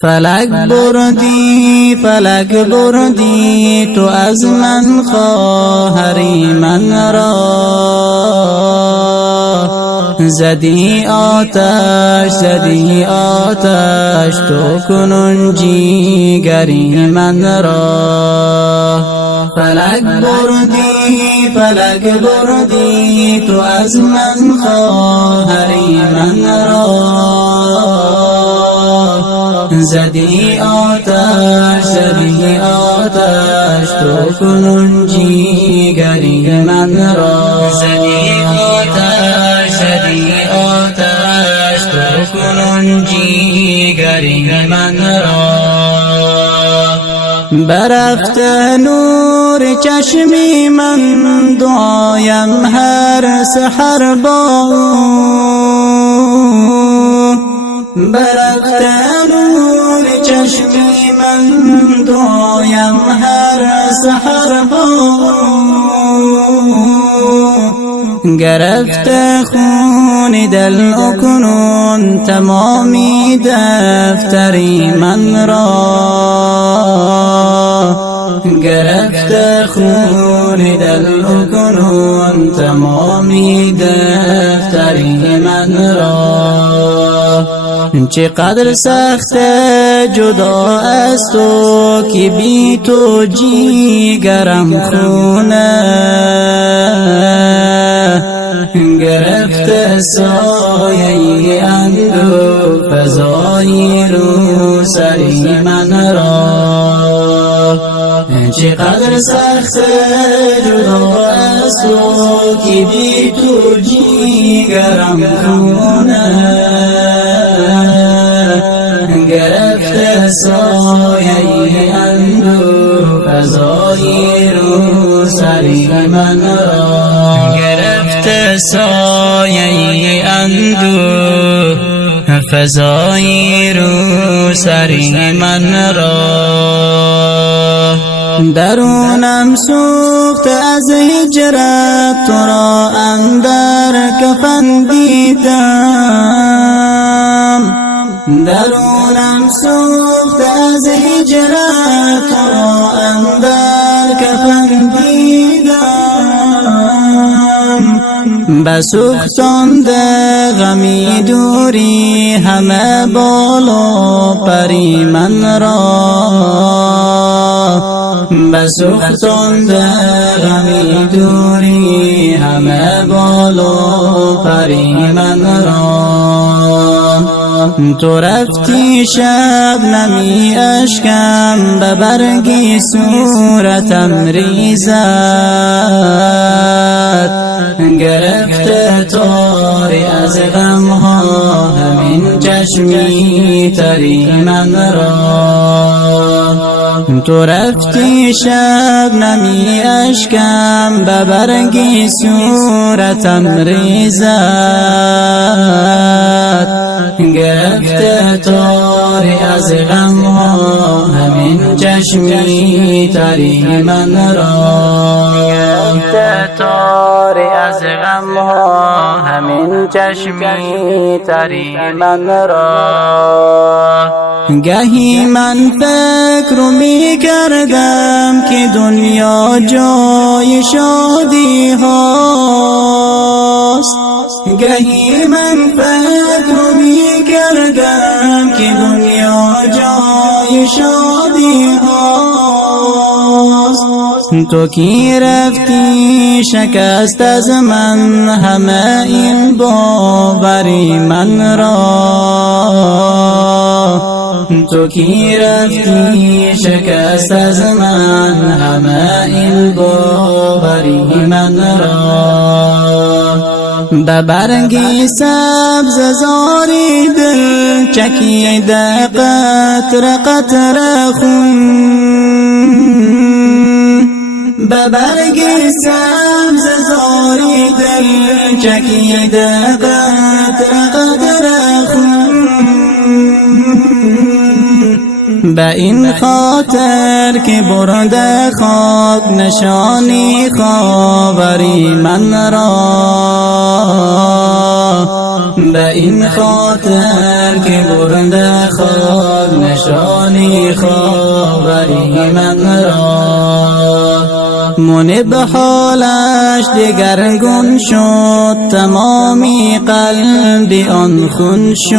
فلک بردی تو از من خواهری من را، زدی آتش تو کنون جیگری من را. فلک بردی تو از من خواهری من را، زدی آتش تو کنون جیگری من را. زدی آتش تو کنون جیگری من را. برفت نور چشمی من دعایم هر سحر با برفت نور چشمی من دعایم هر سحر با گرفت خون دل اکنون تمامی دفتری من را. گرفت خون دل اکنون تمامی دفتری من را. چقدر سخت جدا از تو که بی تو جیگرم خونه. گرفت سایه اندو فضایی رو سری من را. چقدر سخت جدا از تو که بی تو جیگرم خونه. گرفت سایه اندو فضایی رو سری من را. گرفت سایه اندو فضایی رو سری من را. درونم سوخت از هجرت تو را اندر کفن دیدم. درونم سوخت از هجرت تو را اندر کفن دیدم. بسوختند غمی دوری همه بالا پری من را. بسوختند غمی دوری همه بالا پری من را. تو رفتی شبنمی اشکم به برگی صورتم ریزد. گرفت تاری از غمها همین چشمی تری من را. تو رفتی شبنمی اشکم به برگی صورتم ریزد. گرفت تاری از غمها همین چشمی تری من را. گرفت تاری از غمها همین چشمی تری من را. گهی من فکر می کردم که دنیا جای شادی هاست. گهی من فکر می کردم که دنیا جای شادی هاست. تو کی رفتی شکست از من همه این باوری من را. تو کی رفتی شکست از من همه این باوری من را. به برگی سبز زاری دل چکیده قطره قطره خون. به برگی سبز زاری دل چکیده قطره قطره خون. به این خاطر که برده خاک نشانی خاوری من را. به این خاطر که برده خاک نشانی خاوری من را. منیب حالش دگرگون شد، تمامی قلب آن خون شد.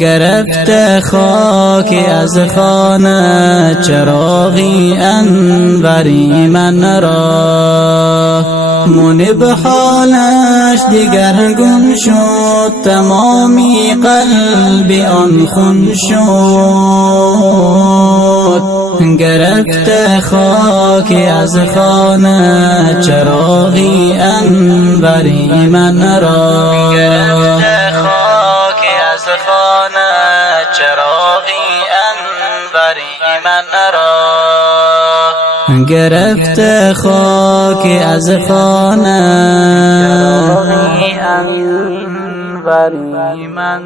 گرفت خاک از خانه چراغی انوری من را. منیب حالش دگرگون شد، تمامی قلب آن خون شد. گرفت خاک از خانه چراغی انوری من را. چراغی انوری من را. گرفت خاک از خانه چراغی انوری من